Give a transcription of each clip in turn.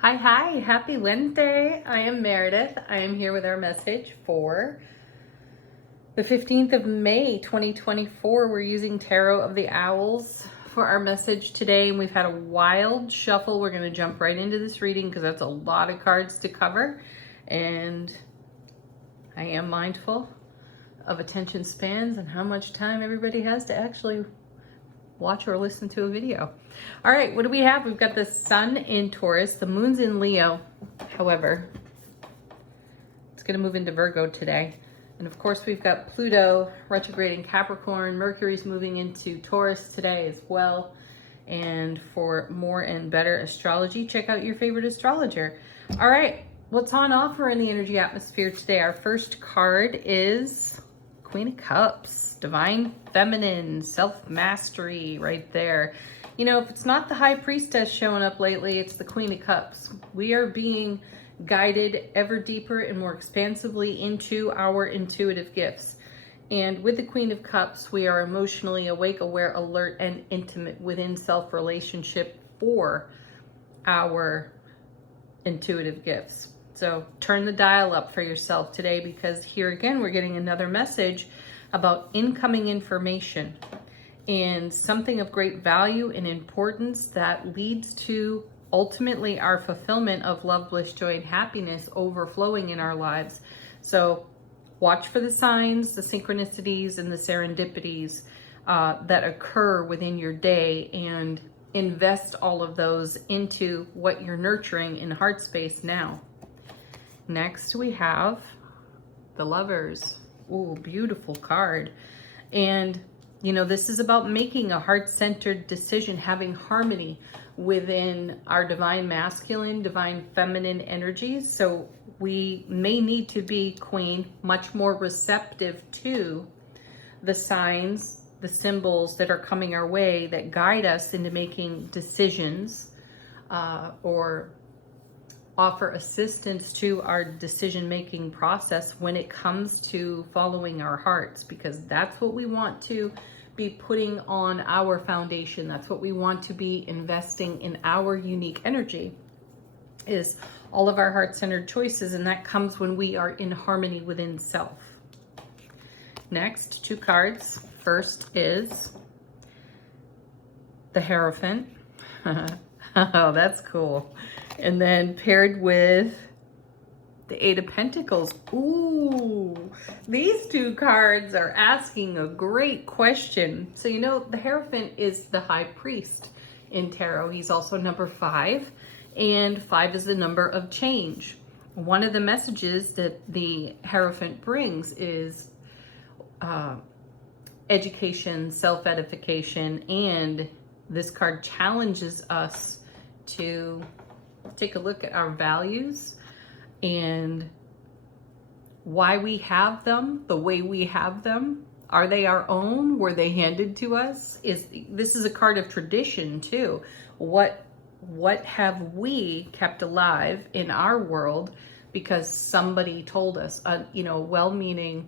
Hi, happy Wednesday. I am Meredith. I am here with our message for the 15th of May, 2024. We're using Tarot of the Owls for our message today, and we've had a wild shuffle. We're going to jump right into this reading because that's a lot of cards to cover, and I am mindful of attention spans and how much time everybody has to actually watch or listen to a video. All right, what do we have? We've got the sun in Taurus, the moon's in Leo. However, it's going to move into Virgo today. And of course, we've got Pluto retrograde in Capricorn. Mercury's moving into Taurus today as well. And for more and better astrology, check out your favorite astrologer. All right, what's on offer in the energy atmosphere today? Our first card is Queen of Cups, divine feminine, self-mastery right there. You know, if it's not the High Priestess showing up lately, it's the Queen of Cups. We are being guided ever deeper and more expansively into our intuitive gifts. And with the Queen of Cups, we are emotionally awake, aware, alert, and intimate within self-relationship for our intuitive gifts. So turn the dial up for yourself today, because here again, we're getting another message about incoming information and something of great value and importance that leads to ultimately our fulfillment of love, bliss, joy, and happiness overflowing in our lives. So watch for the signs, the synchronicities, and the serendipities that occur within your day, and invest all of those into what you're nurturing in heart space now. Next, we have the Lovers. Ooh, beautiful card. And, you know, this is about making a heart-centered decision, having harmony within our divine masculine, divine feminine energies. So we may need to be, Queen, much more receptive to the signs, the symbols that are coming our way that guide us into making decisions or offer assistance to our decision-making process when it comes to following our hearts, because that's what we want to be putting on our foundation. That's what we want to be investing in our unique energy, is all of our heart-centered choices, and that comes when we are in harmony within self. Next, two cards. First is the Hierophant. Oh, that's cool. And then paired with the Eight of Pentacles. Ooh, these two cards are asking a great question. So, you know, the Hierophant is the High Priest in Tarot. He's also number 5, and 5 is the number of change. One of the messages that the Hierophant brings is education, self-edification, and this card challenges us to take a look at our values and why we have them the way we have them. Are they our own? Were they handed to us? This is a card of tradition too. What have we kept alive in our world because somebody told us, you know, well-meaning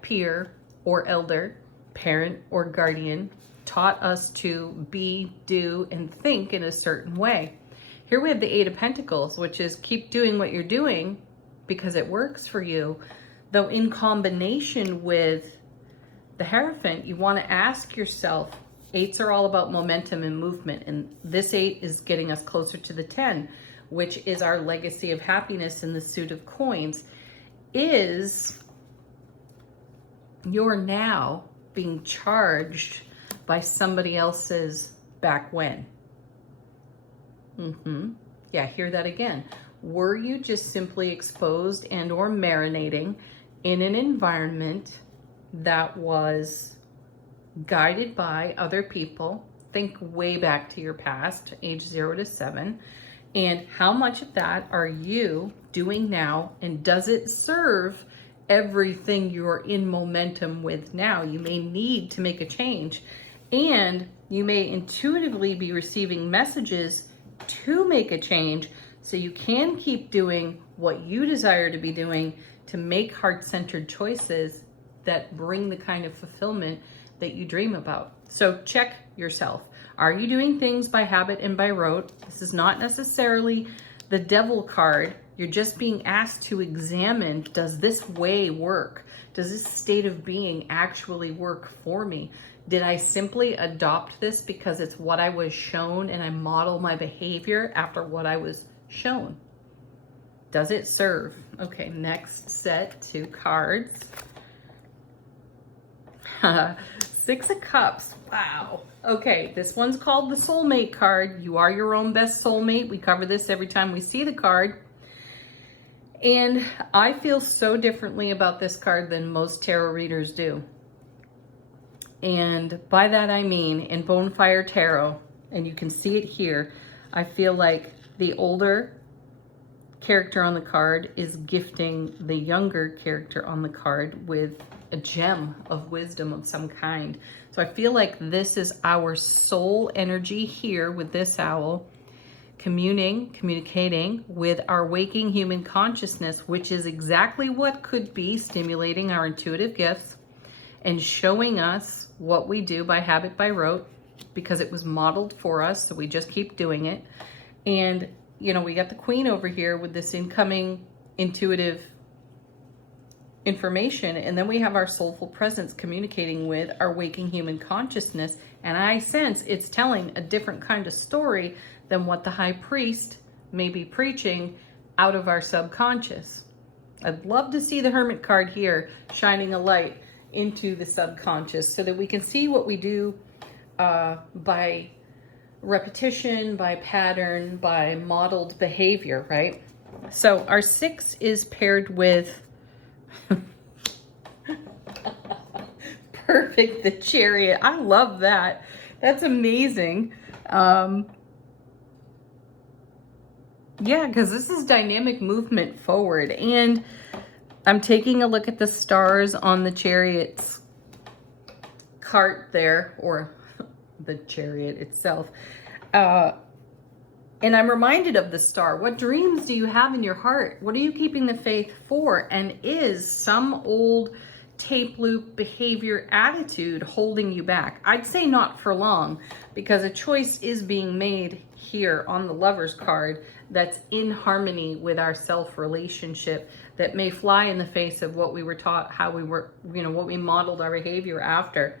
peer or elder, parent or guardian taught us to be, do, and think in a certain way. Here we have the Eight of Pentacles, which is keep doing what you're doing because it works for you. Though in combination with the Hierophant, you want to ask yourself, 8s are all about momentum and movement. And this 8 is getting us closer to the 10, which is our legacy of happiness in the suit of coins. Is you're now being charged by somebody else's back when. Yeah, hear that again. Were you just simply exposed and or marinating in an environment that was guided by other people? Think way back to your past, age 0 to 7. And how much of that are you doing now? And does it serve everything you're in momentum with now? You may need to make a change. And you may intuitively be receiving messages to make a change so you can keep doing what you desire to be doing, to make heart-centered choices that bring the kind of fulfillment that you dream about. So check yourself. Are you doing things by habit and by rote? This is not necessarily the devil card. You're just being asked to examine, does this way work? Does this state of being actually work for me? Did I simply adopt this because it's what I was shown and I model my behavior after what I was shown? Does it serve? Okay, next set, 2 cards. 6 of Cups. Wow. Okay, this one's called the Soulmate card. You are your own best soulmate. We cover this every time we see the card. And I feel so differently about this card than most tarot readers do. And by that I mean, in Bonfire Tarot, and you can see it here, I feel like the older character on the card is gifting the younger character on the card with a gem of wisdom of some kind. So I feel like this is our soul energy here with this owl, communicating with our waking human consciousness, which is exactly what could be stimulating our intuitive gifts and showing us what we do by habit, by rote, because it was modeled for us, so we just keep doing it. And, you know, we got the Queen over here with this incoming intuitive information, and then we have our soulful presence communicating with our waking human consciousness, and I sense it's telling a different kind of story than what the High Priest may be preaching out of our subconscious. I'd love to see the Hermit card here shining a light into the subconscious so that we can see what we do by repetition, by pattern, by modeled behavior, right? So our 6 is paired with perfect, the Chariot. I love that. That's amazing. Yeah, because this is dynamic movement forward. And I'm taking a look at the stars on the Chariot's cart there, or the Chariot itself. And I'm reminded of the star. What dreams do you have in your heart? What are you keeping the faith for? And is some old tape loop behavior attitude holding you back? I'd say not for long, because a choice is being made here on the Lover's card that's in harmony with our self-relationship, that may fly in the face of what we were taught, how we were, you know, what we modeled our behavior after.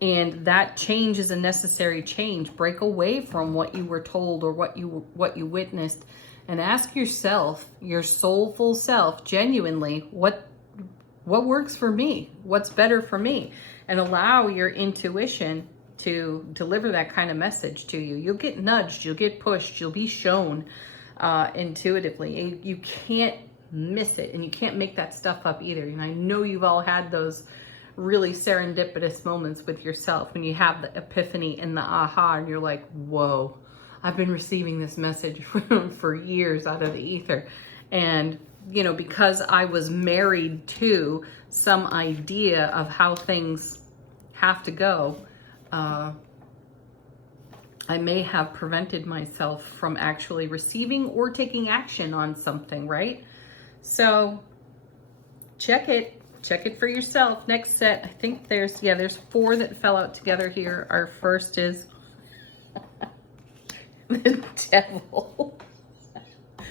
And that change is a necessary change. Break away from what you were told or what you witnessed, and ask yourself, your soulful self, genuinely, what works for me? What's better for me? And allow your intuition to deliver that kind of message to you. You'll get nudged, you'll get pushed, you'll be shown intuitively. You can't miss it, and you can't make that stuff up either. And I know you've all had those really serendipitous moments with yourself when you have the epiphany and the aha, and you're like, whoa, I've been receiving this message for years out of the ether. And, you know, because I was married to some idea of how things have to go, I may have prevented myself from actually receiving or taking action on something, right? So check it for yourself. Next set, I think there's 4 that fell out together here. Our first is the Devil,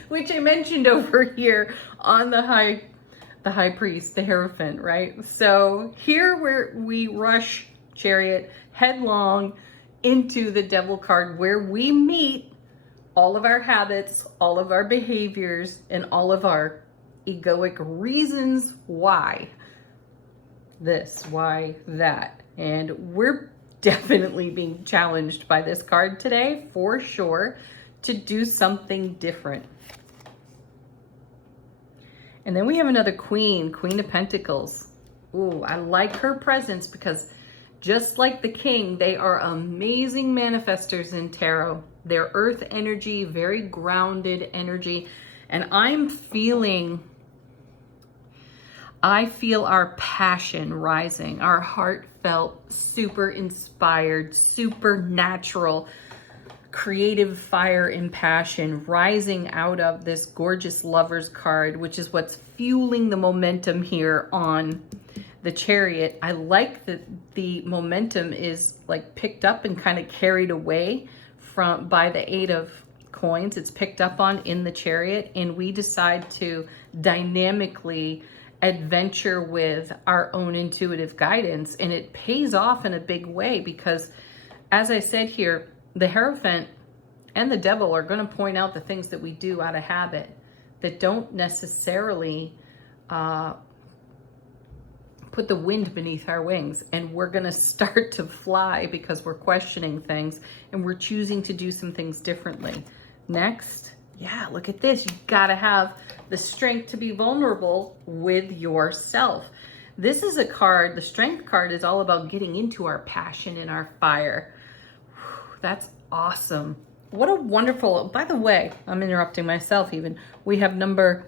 which I mentioned over here on the High Priest, the Hierophant, right? So here we rush Chariot headlong into the Devil card, where we meet all of our habits, all of our behaviors, and all of our egoic reasons why this, why that. And we're definitely being challenged by this card today, for sure, to do something different. And then we have another Queen of Pentacles. Ooh, I like her presence, because just like the King, they are amazing manifestors in tarot. They're earth energy, very grounded energy. And I feel our passion rising, our heartfelt, super inspired, supernatural, creative fire and passion rising out of this gorgeous Lover's card, which is what's fueling the momentum here on the Chariot, I like that the momentum is like picked up and kind of carried away by the Eight of Coins. It's picked up on in the Chariot, and we decide to dynamically adventure with our own intuitive guidance, and it pays off in a big way because, as I said here, the Hierophant and the Devil are going to point out the things that we do out of habit that don't necessarily put the wind beneath our wings, and we're going to start to fly because we're questioning things and we're choosing to do some things differently. Next, yeah, look at this. You got to have the strength to be vulnerable with yourself. This is a card, the Strength card is all about getting into our passion and our fire. Whew, that's awesome. What a wonderful, by the way, I'm interrupting myself even. We have number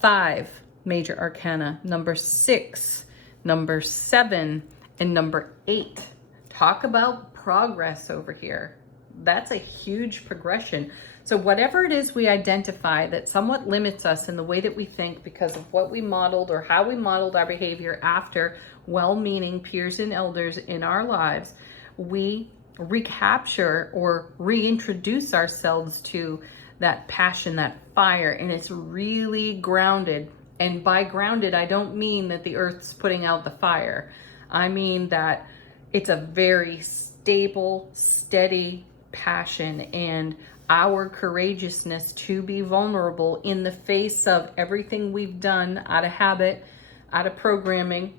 5 major arcana, number 6, number 7, and number 8. Talk about progress over here. That's a huge progression. So whatever it is we identify that somewhat limits us in the way that we think because of what we modeled or how we modeled our behavior after well-meaning peers and elders in our lives, we recapture or reintroduce ourselves to that passion, that fire, and it's really grounded. And by grounded, I don't mean that the earth's putting out the fire. I mean that it's a very stable, steady passion, and our courageousness to be vulnerable in the face of everything we've done out of habit, out of programming,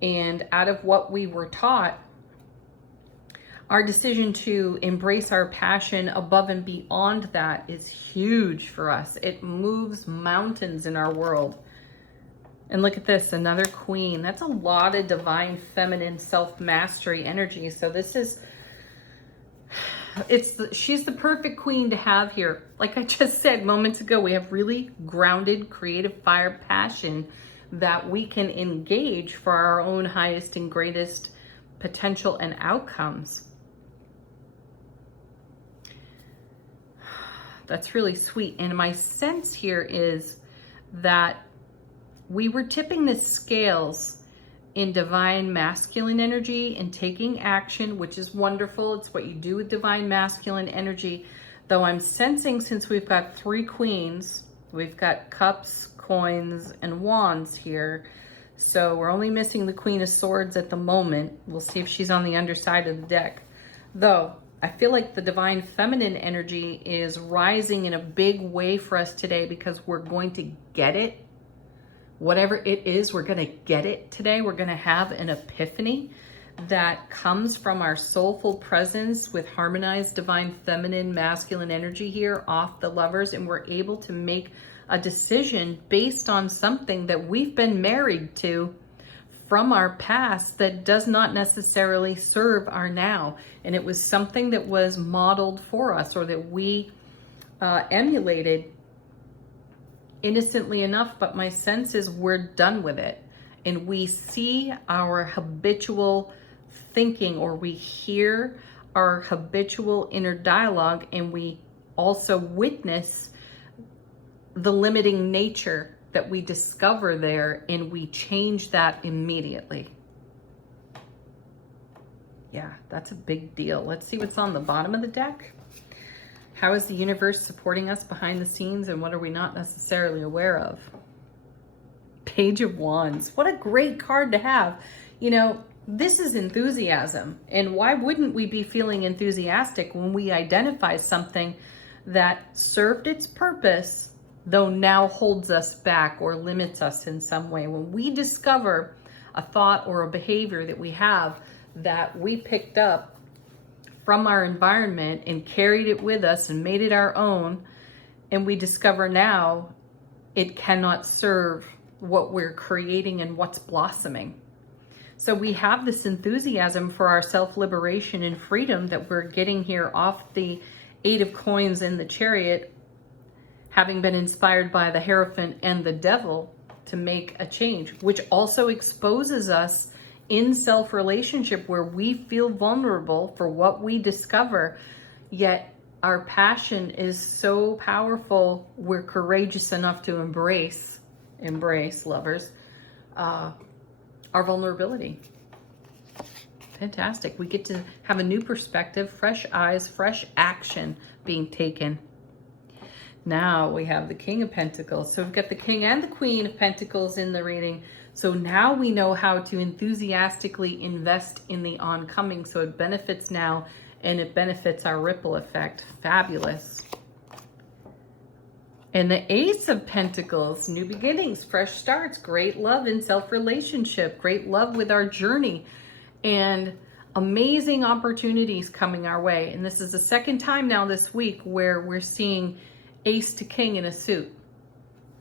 and out of what we were taught. Our decision to embrace our passion above and beyond that is huge for us. It moves mountains in our world. And look at this, another Queen. That's a lot of divine feminine self-mastery energy. So this is, she's the perfect Queen to have here. Like I just said moments ago, we have really grounded, creative fire passion that we can engage for our own highest and greatest potential and outcomes. That's really sweet. And my sense here is that we were tipping the scales in divine masculine energy and taking action, which is wonderful. It's what you do with divine masculine energy. Though I'm sensing, since we've got 3 queens, we've got cups, coins, and wands here. So we're only missing the Queen of Swords at the moment. We'll see if she's on the underside of the deck. Though I feel like the divine feminine energy is rising in a big way for us today because we're going to get it. Whatever it is, we're going to get it today. We're going to have an epiphany that comes from our soulful presence with harmonized divine feminine masculine energy here off the Lovers, and we're able to make a decision based on something that we've been married to from our past that does not necessarily serve our now. And it was something that was modeled for us or that we emulated innocently enough, but my sense is we're done with it. And we see our habitual thinking, or we hear our habitual inner dialogue, and we also witness the limiting nature that we discover there, and we change that immediately. Yeah, that's a big deal. Let's see what's on the bottom of the deck. How is the universe supporting us behind the scenes, and what are we not necessarily aware of? Page of Wands. What a great card to have. You know, this is enthusiasm. And why wouldn't we be feeling enthusiastic when we identify something that served its purpose, though now holds us back or limits us in some way? When we discover a thought or a behavior that we have that we picked up from our environment and carried it with us and made it our own, and we discover now it cannot serve what we're creating and what's blossoming. So we have this enthusiasm for our self-liberation and freedom that we're getting here off the Eight of Coins in the Chariot, having been inspired by the Hierophant and the Devil to make a change, which also exposes us in self-relationship where we feel vulnerable for what we discover, yet our passion is so powerful, we're courageous enough to embrace, lovers, our vulnerability. Fantastic. We get to have a new perspective, fresh eyes, fresh action being taken. Now we have the King of Pentacles. So we've got the King and the Queen of Pentacles in the reading. So now we know how to enthusiastically invest in the oncoming. So it benefits now and it benefits our ripple effect. Fabulous. And the Ace of Pentacles, new beginnings, fresh starts, great love in self-relationship, great love with our journey, and amazing opportunities coming our way. And this is the second time now this week where we're seeing Ace to King in a suit.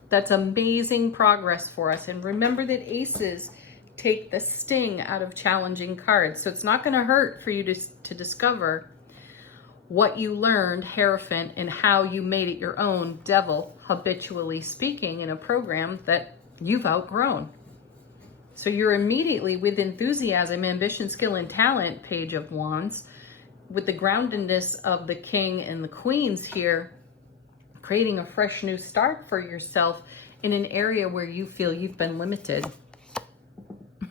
That's amazing progress for us. And remember that aces take the sting out of challenging cards. So it's not going to hurt for you to discover what you learned, Hierophant, and how you made it your own, Devil, habitually speaking, in a program that you've outgrown. So you're immediately with enthusiasm, ambition, skill, and talent, Page of Wands, with the groundedness of the King and the Queens here, creating a fresh new start for yourself in an area where you feel you've been limited.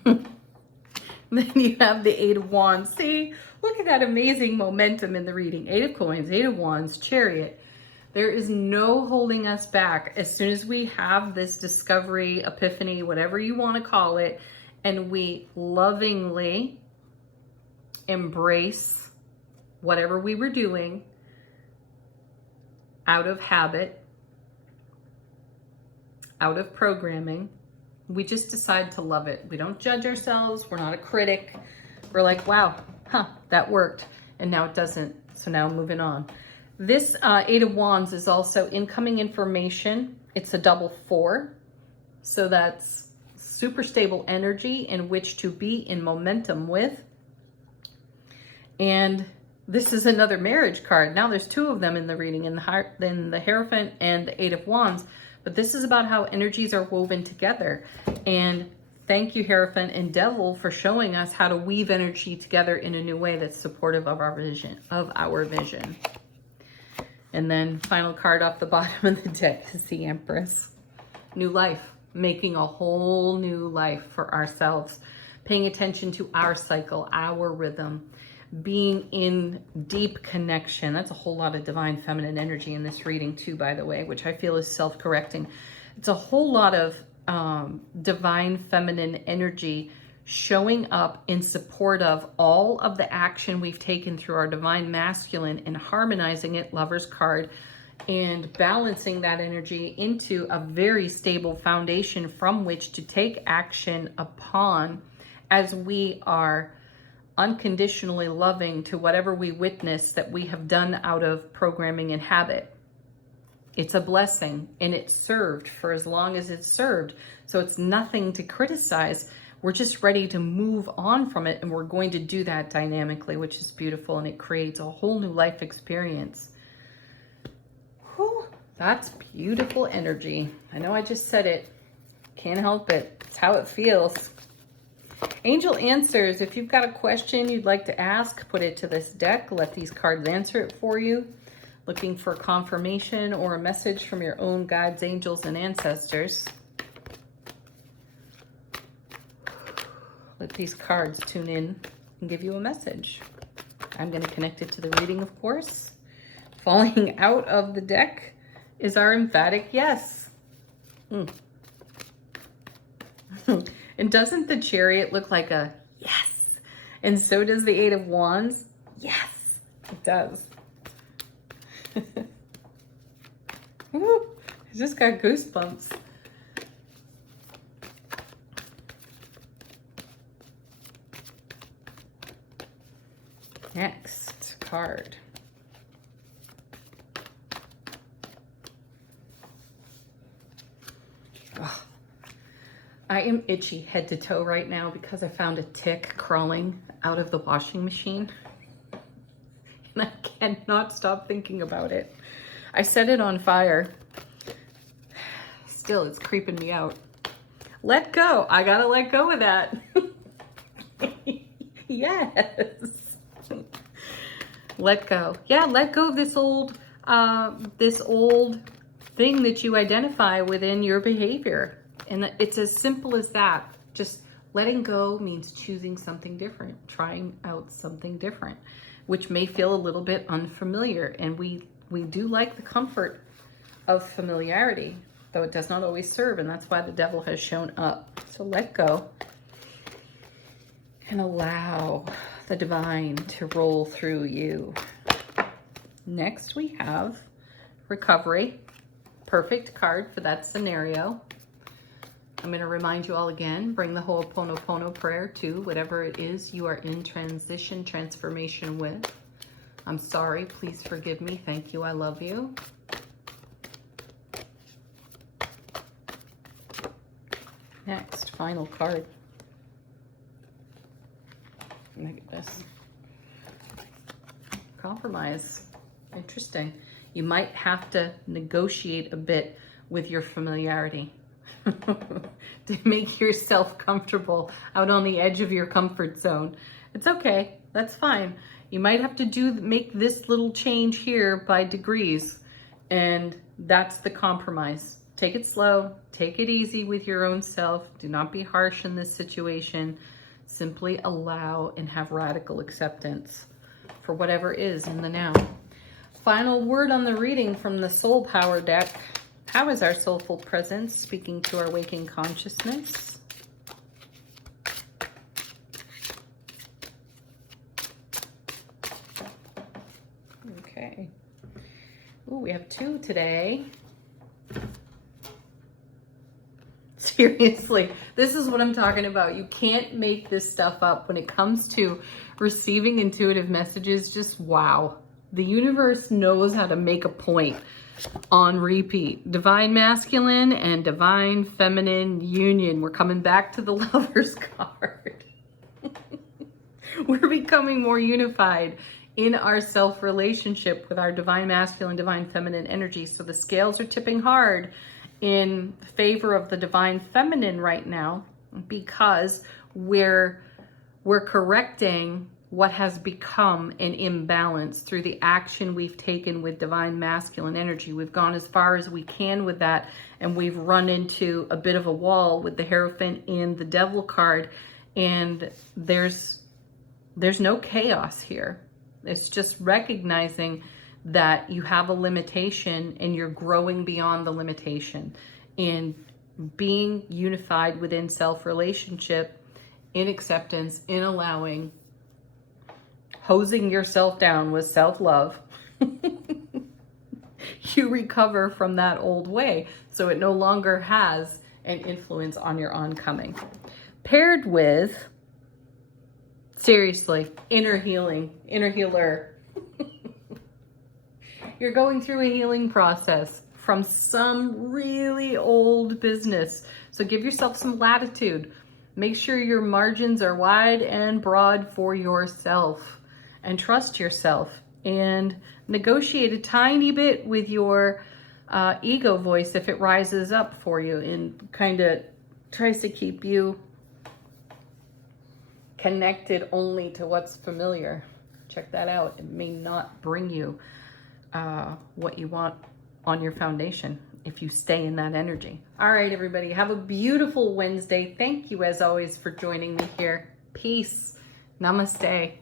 Then you have the Eight of Wands. See, look at that amazing momentum in the reading. Eight of Coins, Eight of Wands, Chariot. There is no holding us back. As soon as we have this discovery, epiphany, whatever you want to call it, and we lovingly embrace whatever we were doing out of habit, out of programming, we just decide to love it. We don't judge ourselves. We're not a critic. We're like, wow, that worked. And now it doesn't. So now moving on. This Eight of Wands is also incoming information. It's a double 4. So that's super stable energy in which to be in momentum with. And this is another marriage card. Now there's 2 of them in the reading, in the Hierophant and the Eight of Wands. But this is about how energies are woven together. And thank you, Hierophant and Devil, for showing us how to weave energy together in a new way that's supportive of our vision. And then final card off the bottom of the deck is the Empress. New life, making a whole new life for ourselves, paying attention to our cycle, our rhythm, being in deep connection. That's a whole lot of divine feminine energy in this reading too, by the way, which I feel is self-correcting. It's a whole lot of divine feminine energy showing up in support of all of the action we've taken through our divine masculine and harmonizing it, Lover's card, and balancing that energy into a very stable foundation from which to take action upon as we are unconditionally loving to whatever we witness that we have done out of programming and habit. It's a blessing, and it's served for as long as it's served. So it's nothing to criticize. We're just ready to move on from it, and we're going to do that dynamically, which is beautiful, and it creates a whole new life experience. Whew, that's beautiful energy. I know I just said it. Can't help it. It's how it feels. Angel answers. If you've got a question you'd like to ask, put it to this deck. Let these cards answer it for you. Looking for confirmation or a message from your own guides, angels, and ancestors. Let these cards tune in and give you a message. I'm going to connect it to the reading, of course. Falling out of the deck is our emphatic yes. And doesn't the Chariot look like a yes? And so does the Eight of Wands. Yes, it does. Woo, I just got goosebumps. Next card. Oh, I am itchy head to toe right now because I found a tick crawling out of the washing machine. And I cannot stop thinking about it. I set it on fire. Still, it's creeping me out. Let go. I gotta let go of that. Yes. Let go. Yeah, let go of this old thing that you identify within your behavior. And it's as simple as that. Just Letting go means choosing something different, trying out something different, which may feel a little bit unfamiliar. And we do like the comfort of familiarity, though it does not always serve. And that's why the devil has shown up. So let go and allow the divine to roll through you. Next, we have recovery. Perfect card for that scenario. I'm going to remind you all again, bring the Ho'oponopono prayer to whatever it is you are in transition, transformation with. I'm sorry, please forgive me, thank you, I love you. Next, final card. Look at this. Compromise. Interesting. You might have to negotiate a bit with your familiarity to make yourself comfortable out on the edge of your comfort zone. It's okay. That's fine. You might have to make this little change here by degrees, and that's the compromise. Take it slow. Take it easy with your own self. Do not be harsh in this situation. Simply allow and have radical acceptance for whatever is in the now. Final word on the reading from the Soul Power deck. How is our soulful presence speaking to our waking consciousness? Okay. Ooh, we have 2 today. Seriously, this is what I'm talking about. You can't make this stuff up when it comes to receiving intuitive messages. Just wow. The universe knows how to make a point on repeat. Divine masculine and divine feminine union. We're coming back to the Lover's card. We're becoming more unified in our self-relationship with our divine masculine, divine feminine energy. So the scales are tipping hard in favor of the divine feminine right now, because we're correcting what has become an imbalance through the action we've taken with divine masculine energy. We've gone as far as we can with that, and we've run into a bit of a wall with the Hierophant and the Devil card, and there's no chaos here. It's just recognizing that you have a limitation and you're growing beyond the limitation, and being unified within self-relationship, in acceptance, in allowing, hosing yourself down with self-love. You recover from that old way, so it no longer has an influence on your oncoming. Paired with, seriously, inner healing, inner healer. You're going through a healing process from some really old business. So give yourself some latitude. Make sure your margins are wide and broad for yourself, and trust yourself, and negotiate a tiny bit with your ego voice if it rises up for you and kind of tries to keep you connected only to what's familiar. Check that out. It may not bring you what you want on your foundation if you stay in that energy. All right, everybody, have a beautiful Wednesday. Thank you, as always, for joining me here. Peace. Namaste.